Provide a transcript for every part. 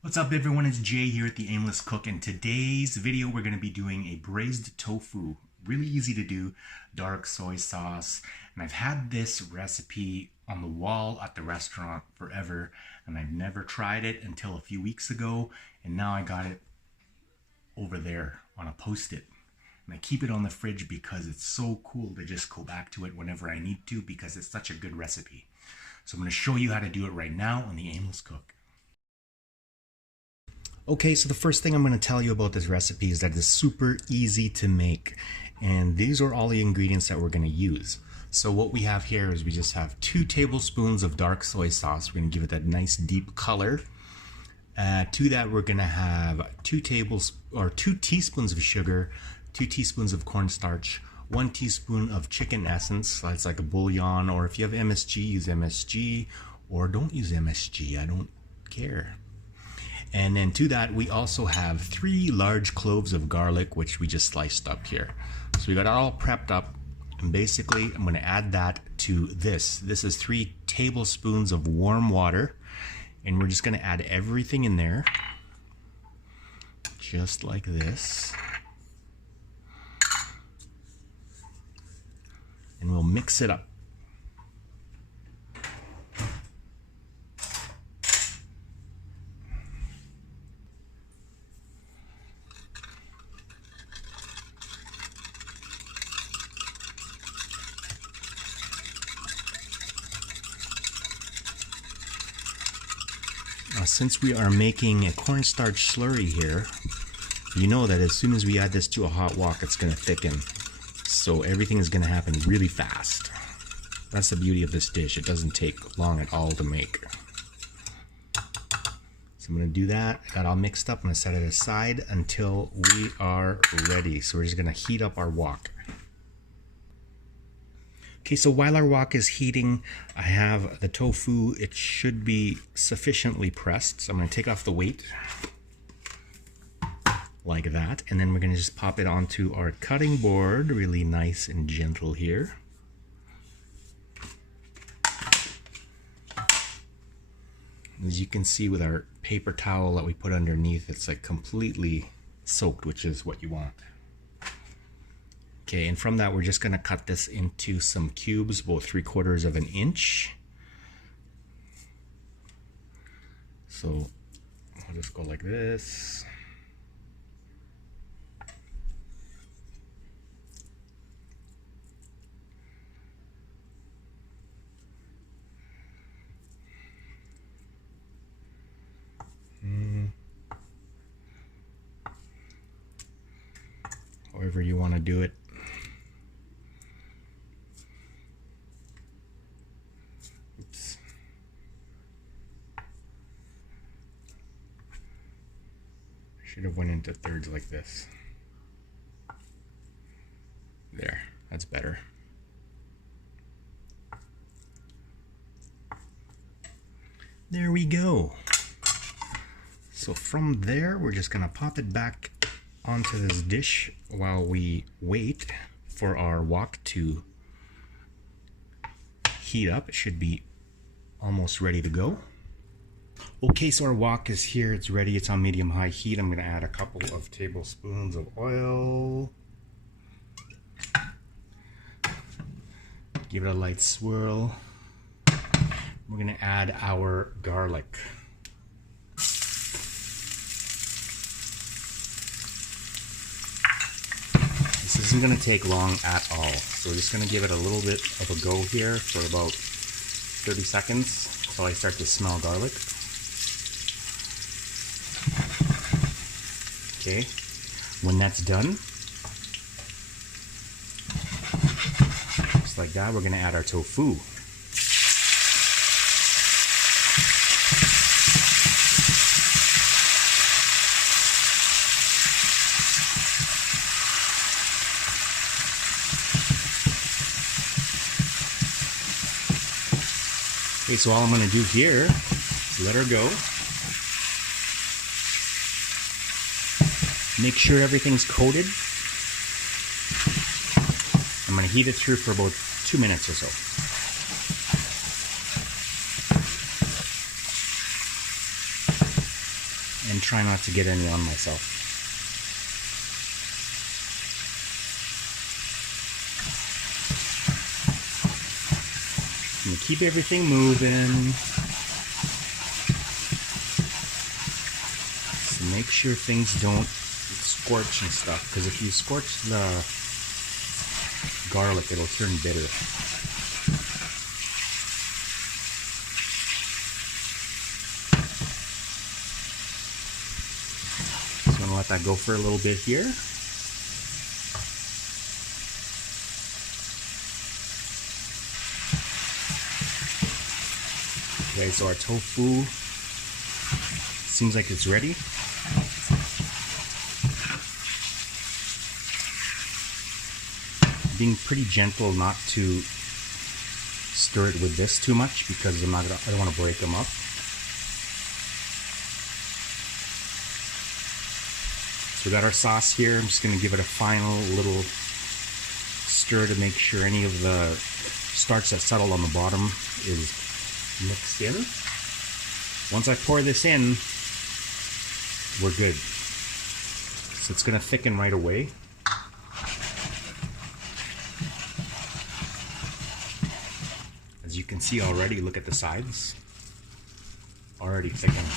What's up everyone, it's Jay here at the Aimless Cook. In today's video we're going to be doing a braised tofu. Really easy to do, dark soy sauce. And I've had this recipe on the wall at the restaurant forever and I've never tried it until a few weeks ago, and now I got it over there on a post-it. And I keep it on the fridge because it's so cool to just go back to it whenever I need to because it's such a good recipe. So I'm going to show you how to do it right now on the Aimless Cook. Okay, so the first thing I'm going to tell you about this recipe is that it's super easy to make, and these are all the ingredients that we're going to use. So what we have here is we just have 2 tablespoons of dark soy sauce. We're going to give it that nice deep color. To that we're going to have 2 teaspoons of sugar, 2 teaspoons of cornstarch, 1 teaspoon of chicken essence. That's like a bouillon, or if you have MSG, use MSG, or don't use MSG. I don't care. And then to that, we also have 3 large cloves of garlic, which we just sliced up here. So we got it all prepped up. And basically, I'm going to add that to this. This is 3 tablespoons of warm water. And we're just going to add everything in there. Just like this. And we'll mix it up. Since we are making a cornstarch slurry here, you know that as soon as we add this to a hot wok, it's going to thicken. So everything is going to happen really fast. That's the beauty of this dish. It doesn't take long at all to make. So I'm going to do that. I got all mixed up. I'm going to set it aside until we are ready. So we're just going to heat up our wok. Okay, so while our wok is heating, I have the tofu. It should be sufficiently pressed. So I'm going to take off the weight like that. And then we're going to just pop it onto our cutting board, really nice and gentle here. As you can see with our paper towel that we put underneath, it's like completely soaked, which is what you want. Okay, and from that we're just going to cut this into some cubes, about 3/4 of an inch. So I'll just go like this. However you want to do it. Oops. Should have went into thirds like this. There, that's better. There we go. So from there, we're just gonna pop it back onto this dish while we wait for our wok to heat up. It should be almost ready to go. Okay, so our wok is here. It's ready. It's on medium-high heat. I'm going to add a couple of tablespoons of oil. Give it a light swirl. We're going to add our garlic. This isn't going to take long at all. So we're just going to give it a little bit of a go here for about 30 seconds until I start to smell garlic. Okay, when that's done, just like that, we're going to add our tofu. Okay, so all I'm going to do here is let her go. Make sure everything's coated. I'm going to heat it through for about 2 minutes or so. and try not to get any on myself. And keep everything moving. So make sure things don't scorch and stuff, because if you scorch the garlic, it'll turn bitter. So I'm gonna let that go for a little bit here. Okay, so our tofu seems like it's ready. Being pretty gentle not to stir it with this too much, because I don't want to break them up. So we got our sauce here. I'm just going to give it a final little stir to make sure any of the starch that settled on the bottom is mixed in. Once I pour this in, we're good. So it's going to thicken right away. As you can see already, look at the sides. Already thickened.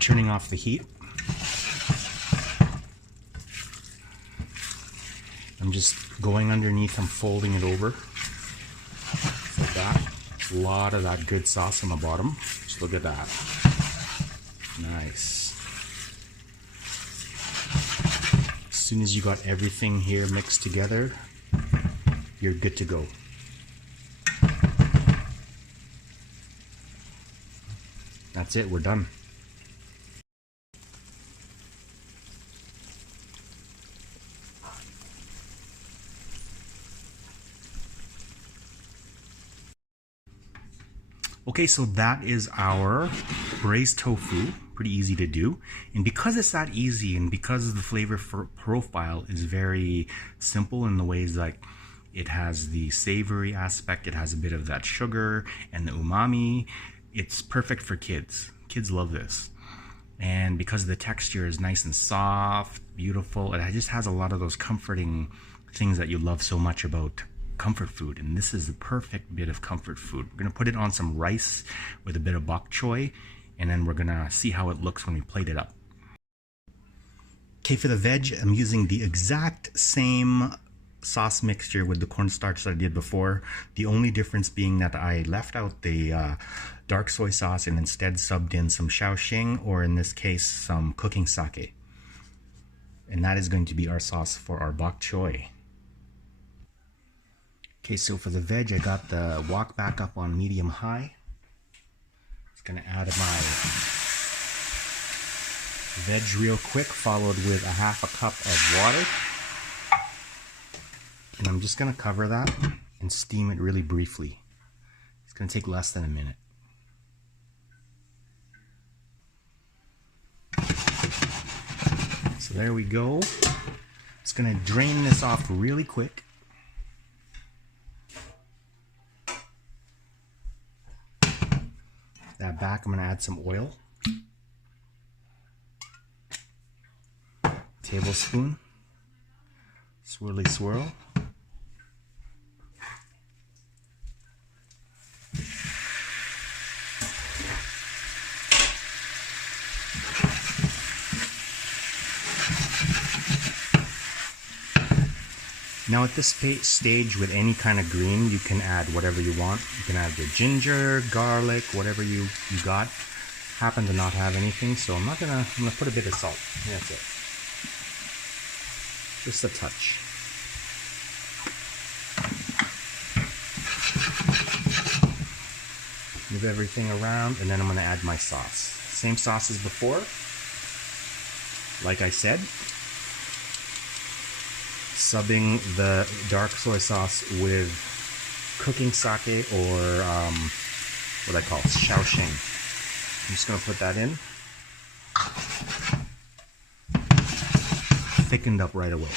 Turning off the heat. I'm just going underneath, I'm folding it over. Like that. A lot of that good sauce on the bottom. Just look at that. Nice. As soon as you got everything here mixed together, you're good to go. That's it, we're done. Okay, so that is our braised tofu. Pretty easy to do. And because it's that easy, and because the flavor profile is very simple in the ways like it has the savory aspect, it has a bit of that sugar and the umami, it's perfect for kids. Kids love this. And because the texture is nice and soft, beautiful, it just has a lot of those comforting things that you love so much about comfort food, and this is the perfect bit of comfort food. We're gonna put it on some rice with a bit of bok choy, and then we're gonna see how it looks when we plate it up. Okay, for the veg, I'm using the exact same sauce mixture with the cornstarch that I did before. The only difference being that I left out the dark soy sauce and instead subbed in some shaoxing, or in this case, some cooking sake. And that is going to be our sauce for our bok choy. Okay, so for the veg, I got the wok back up on medium-high. Just gonna add my veg real quick, followed with a half a cup of water. And I'm just gonna cover that and steam it really briefly. It's gonna take less than a minute. So there we go. Just gonna drain this off really quick. That back, I'm going to add some oil. Tablespoon. Swirly swirl. Now at this stage, with any kind of green, you can add whatever you want. You can add the ginger, garlic, whatever you got. Happen to not have anything, so I'm gonna put a bit of salt. That's it. Just a touch. Move everything around, and then I'm gonna add my sauce. Same sauce as before. Like I said, subbing the dark soy sauce with cooking sake, or what I call shaoxing. I'm just going to put that in. Thickened up right away.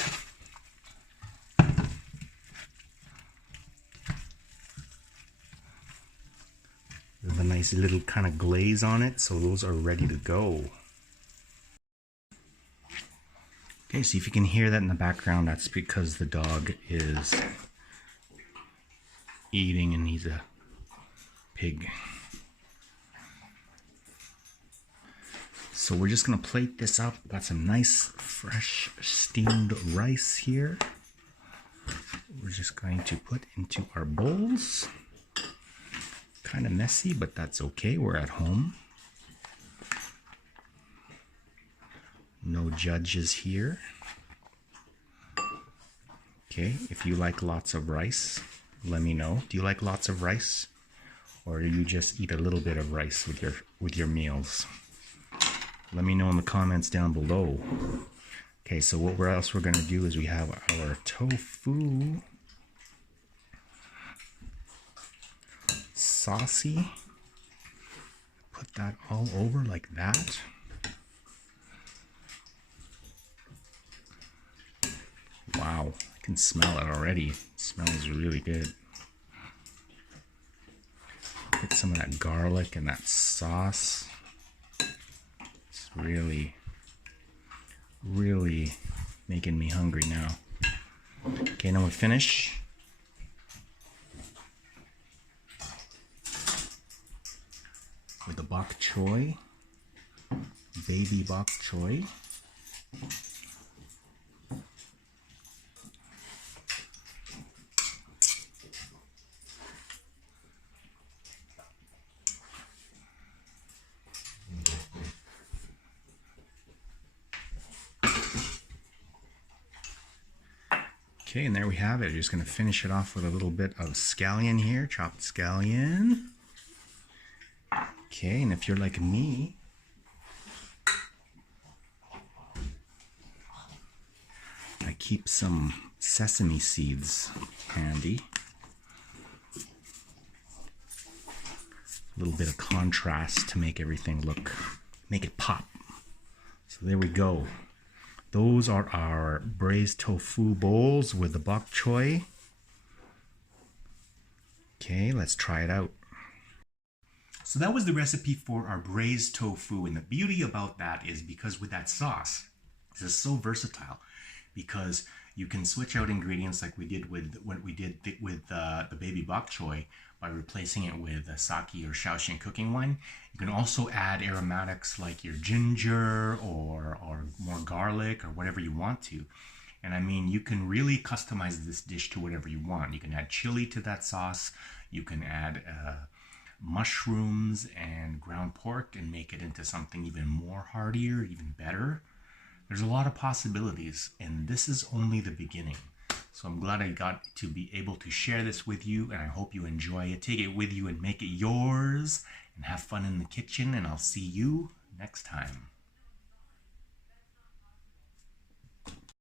with a nice little kind of glaze on it, so those are ready to go. Okay, so if you can hear that in the background, that's because the dog is eating and he's a pig. So we're just gonna plate this up. Got some nice fresh steamed rice here. We're just going to put into our bowls. Kind of messy, but that's okay, we're at home. No judges here. Okay, if you like lots of rice, let me know. Do you like lots of rice? Or do you just eat a little bit of rice with your meals? Let me know in the comments down below. Okay, so what else we're gonna do is we have our tofu. Saucy. Put that all over like that. Wow, I can smell it already. It smells really good. Get some of that garlic and that sauce. It's really making me hungry now. Okay, now we finish. With the bok choy, baby bok choy. Okay, and there we have it. We're just going to finish it off with a little bit of scallion here, chopped scallion. Okay, and if you're like me, I keep some sesame seeds handy. A little bit of contrast to make everything make it pop. So there we go. Those are our braised tofu bowls with the bok choy. Okay, let's try it out. So that was the recipe for our braised tofu, and the beauty about that is because with that sauce, this is so versatile because you can switch out ingredients like we did with what we did with the baby bok choy by replacing it with a sake or Shaoxing cooking wine. You can also add aromatics like your ginger or more garlic or whatever you want to. And I mean, you can really customize this dish to whatever you want. You can add chili to that sauce. You can add mushrooms and ground pork and make it into something even more heartier, even better. There's a lot of possibilities, and this is only the beginning. So I'm glad I got to be able to share this with you, and I hope you enjoy it. Take it with you and make it yours, and have fun in the kitchen, and I'll see you next time.